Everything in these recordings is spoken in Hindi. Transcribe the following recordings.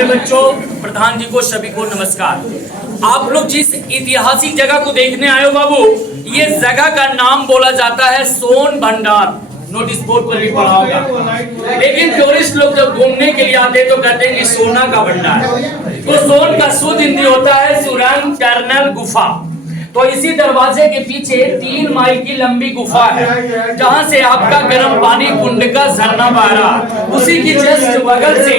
प्यारे बच्चों, प्रधान जी को सभी को नमस्कार। आप लोग जिस ऐतिहासिक जगह को देखने आए हो बाबू, ये जगह का नाम बोला जाता है सोन भंडार। नोटिस बोर्ड पर भी पढ़ा होगा। लेकिन टूरिस्ट लोग जब घूमने के लिए आते तो कहते हैं कि सोना का भंडार। तो सोन का शुद्ध हिंदी होता है सुरंग टनल गुफा। तो इसी दरवाजे के पीछे 3 माइल की लंबी गुफा है, जहां से आपका गर्म पानी कुंड का झरना बह रहा। उसी की जस्ट बगल से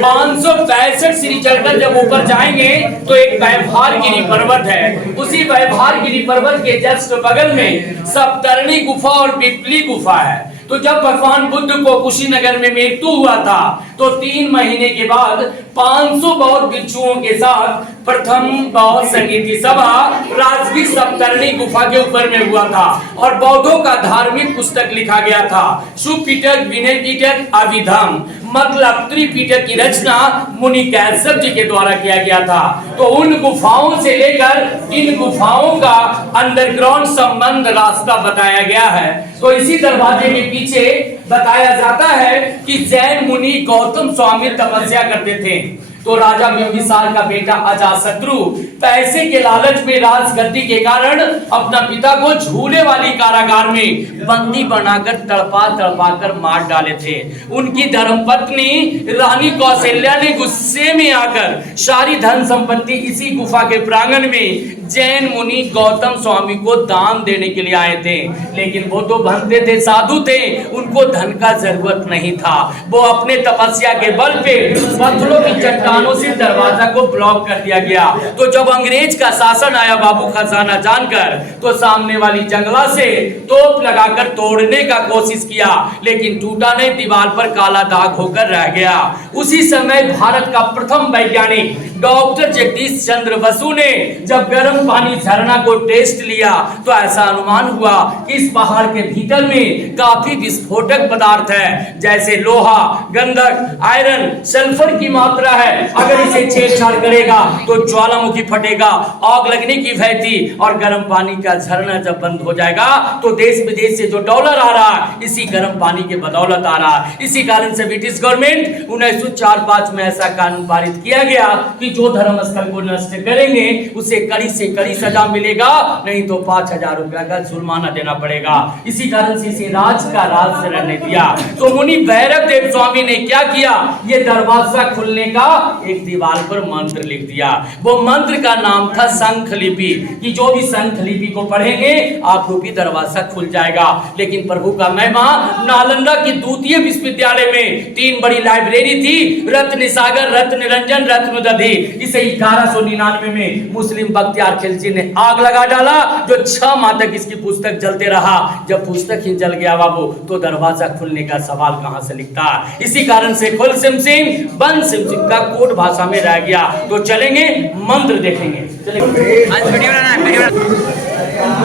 565 सीढ़ी चढ़कर जब ऊपर जाएंगे तो एक वैभारगिरी पर्वत है। उसी वैभारगिरी पर्वत के जस्ट बगल में सप्तरणी गुफा और पिपली गुफा है। तो जब भगवान बुद्ध को कुशीनगर में मृत्यु हुआ था तो 3 महीने के बाद 500 बौद्ध भिक्षुओं के साथ प्रथम बौद्ध संगीति सभा राजगीर सप्तरणी गुफा के ऊपर में हुआ था और बौद्धों का धार्मिक पुस्तक लिखा गया था। सुपिटक, विनय पिटक, अभिधम मतलब त्रिपिटक की रचना मुनि कैसव जी के द्वारा किया गया था। तो उन गुफाओं से लेकर इन गुफाओं का अंडरग्राउंड संबंध रास्ता बताया गया है। तो इसी दरवाजे के पीछे बताया जाता है कि जैन मुनि गौतम स्वामी तपस्या करते थे। तो राजा बिंबिसार का बेटा अजातशत्रु पैसे के लालच में राजगद्दी के कारण अपना पिता को झूले वाली कारागार में बंदी बनाकर तड़पा कर मार डाले थे। उनकी धर्मपत्नी रानी कौशल्या ने गुस्से में आकर सारी धन संपत्ति इसी गुफा के प्रांगण में जैन मुनि गौतम स्वामी को दान देने के लिए आए थे। लेकिन वो तो भंते थे, साधु थे, उनको धन का जरूरत नहीं था। वो अपने तपस्या के बल पे पत्थरों की चट्टानों से दरवाजा को ब्लॉक कर दिया गया। तो जब अंग्रेज का शासन आया बाबू खजाना जानकर, तो सामने वाली जंगला से तोप लगाकर तोड़ने का कोशिश किया, लेकिन टूटा नहीं, दीवार पर काला दाग होकर रह गया। उसी समय भारत का प्रथम वैज्ञानिक डॉक्टर जगदीश चंद्र बसु ने जब गर्म पानी झरना को टेस्ट लिया तो ऐसा अनुमान हुआ कि इस पहाड़ के भीतर में काफी विस्फोटक पदार्थ है, जैसे लोहा, गंधक, आयरन, सल्फर की मात्रा है। अगर इसे छेड़छाड़ करेगा तो ज्वालामुखी फटेगा, आग लगने की भय थी और गर्म पानी का झरना जब बंद हो जाएगा तो देश विदेश से जो डॉलर आ रहा है इसी गर्म पानी के बदौलत आ रहा है। इसी कारण से ब्रिटिश गवर्नमेंट 1904-05 में ऐसा कानून पारित किया गया कि जो धर्म स्थल को नष्ट करेंगे उसे कड़ी से कड़ी सजा मिलेगा, नहीं तो 5000 रुपया का जुर्माना देना पड़ेगा। इसी कारण से इसे राज का राज रहने दिया। तो मुनि भैरव देव स्वामी ने क्या किया, ये दरवाजा खुलने का एक दीवार पर मंत्र लिख दिया। वो मंत्र का नाम था शंख लिपि, कि जो भी शंख लिपि को पढ़ेंगे आप रूपी दरवाजा खुल जाएगा। लेकिन प्रभु का महिमा, नालंदा की द्वितीय विश्वविद्यालय में 3 बड़ी लाइब्रेरी थी, रत्न सागर, रत्न निरंजन, रत्न दधि। इसे 1199 में मुस्लिम बख्तियार खिलजी ने आग लगा डाला, जो 6 माह तक इसकी पुस्तक जलते रहा। जब पुस्तक ही जल गया बाबू तो दरवाजा खुलने का सवाल कहां से लिखता। इसी कारण से खुल सिम सिम बंद सिम सिम का कोड भाषा में रह गया। तो चलेंगे मंत्र देखेंगे।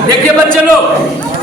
देखिए बच्चे लोग,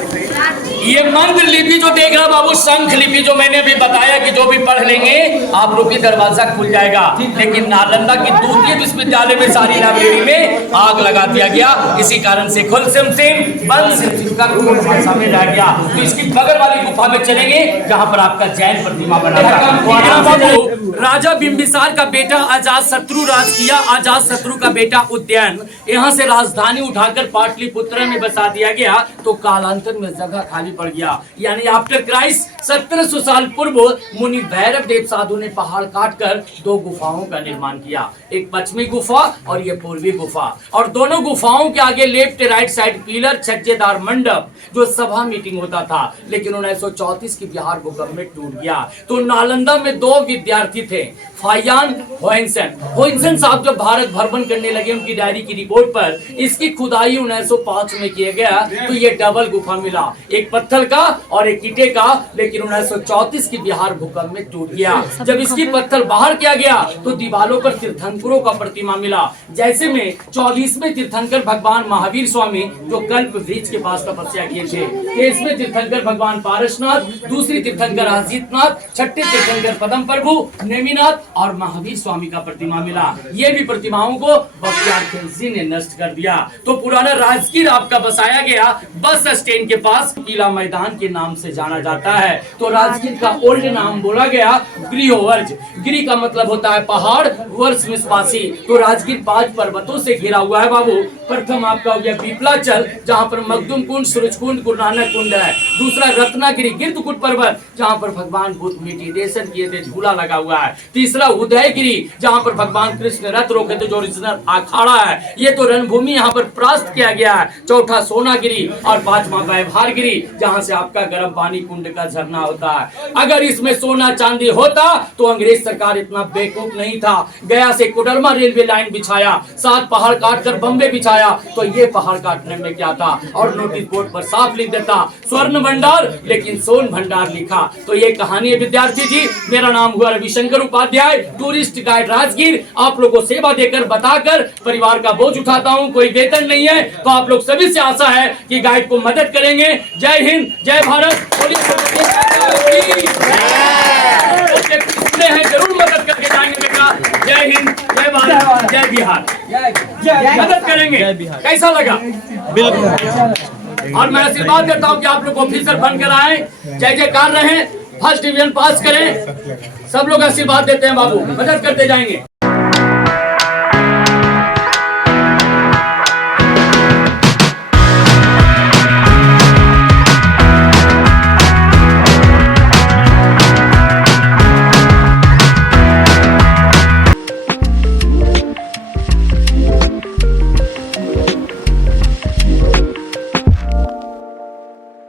ये मंत्र लिपि जो देख रहा बाबू, शंख लिपि जो मैंने अभी बताया कि जो भी पढ़ लेंगे आप रूपी दरवाजा खुल जाएगा। लेकिन नालंदा की द्वितीय विश्वविद्यालय में सारी लाइब्रेरी में आग लगा दिया गया। इसी कारण से खुल सिम सिम बंद सिम सिम का कोड भाषा में रह गया। तो इसकी बगल वाली गुफा में चलेंगे जहां पर आपका जैन प्रतिमा बना है। राजा बिंबिसार का बेटा अजातशत्रु राज किया। अजातशत्रु का बेटा उदयन यहाँ से राजधानी उठाकर पाटलिपुत्र में बसा दिया गया। तो कालांतर में जगह खाली पड़ गया, यानी आफ्टर क्राइस्ट 1700 साल पूर्व मुनि भैरव देव साधु ने पहाड़ काटकर 2 गुफाओं का निर्माण किया, एक पश्चिमी गुफा और ये पूर्वी गुफा। और दोनों गुफाओं के आगे लेफ्ट राइट साइड पिलर, छज्जेदार मंडप, जो सभा मीटिंग होता था। लेकिन 1934 की बिहार भूकंप में टूट गया। तो नालंदा में 2 विद्यार्थी थे, फायान होइनसन। होइनसन साहब जब भारत भ्रमण करने लगे, उनकी डायरी की रिपोर्ट पर इसकी खुदाई 1905 में किया गया। तो ये डबल गुफा मिला, एक पत्थर का और एक ईंटे का। लेकिन 1934 की बिहार भूकंप में टूट गया। जब इसकी पत्थर बाहर किया गया तो दीवारों पर तीर्थंकरों का प्रतिमा मिला, जैसे में 24वें तीर्थंकर भगवान महावीर स्वामी जो कल्प वृक्ष के पास तपस्या किए थे, 23वें तीर्थंकर भगवान पारसनाथ, दूसरी तीर्थंकर अजीतनाथ, 6ठे तीर्थंकर पदम प्रभु, नेमिनाथ और महावीर स्वामी का प्रतिमा मिला। ये भी प्रतिमाओं को बख्तियार खिलजी ने नष्ट कर दिया। तो पुराना राजगीर आपका बसाया गया बस स्टैंड के पास किला मैदान के नाम से जाना जाता है। तो राजगीर का ओल्ड नाम बोला गया गृहवर्ज। गिरी का मतलब होता है पहाड़, वर्ष मिसवासी। तो राजगीर 5 पर्वतों से घिरा हुआ है बाबू। प्रथम आपका हो गया पीपलाचल, जहाँ पर मखदुम कुंड, सूरज कुंड, गुरु नानक कुंड है। दूसरा रत्नागिरी गिरधकुट पर्वत, जहाँ पर भगवान बुद्ध मेडिटेशन किए थे, झूला लगा हुआ है। तीसरा उदयगिरी, जहाँ पर भगवान कृष्ण रथ रोके थे, जो ओरिजिनल अखाड़ा है। ये तो रणभूमि यहाँ पर प्रास्त किया गया है। चौथा सोनागिरी और 5वां व्यवहारगिरी, जहाँ से आपका गर्म पानी कुंड का झरना होता है। अगर इसमें सोना चांदी होता तो अंग्रेज सरकार इतना बेवकूफ नहीं था। गया से कोडरमा रेलवे लाइन बिछाया, 7 पहाड़ काटकर बम्बे बिछाया, तो ये पहाड़ काटने में क्या था। और नोटिस बोर्ड पर साफ लिख देता स्वर्ण भंडार, लेकिन सोन भंडार लिखा। तो ये कहानी है विद्यार्थी जी। मेरा नाम हुआ रविशंकर उपाध्याय, टूरिस्ट गाइड राजगीर। आप लोगों को सेवा देकर बताकर परिवार का बोझ उठाता हूँ, कोई वेतन नहीं है। तो आप लोग सभी से आशा है कि गाइड को मदद करेंगे। जय हिंद, जय भारत। हैं जरूर मदद करके जाएंगे बेटा। जय हिंद, जय भारत, जय बिहार। मदद करेंगे। कैसा लगा? बिल्कुल। और मैं आशीर्वाद देता हूँ कि आप लोग ऑफिसर बन कर आए, जय जयकार रहे, फर्स्ट डिवीजन पास करें। सब लोग आशीर्वाद देते हैं बाबू, मदद करते जाएंगे।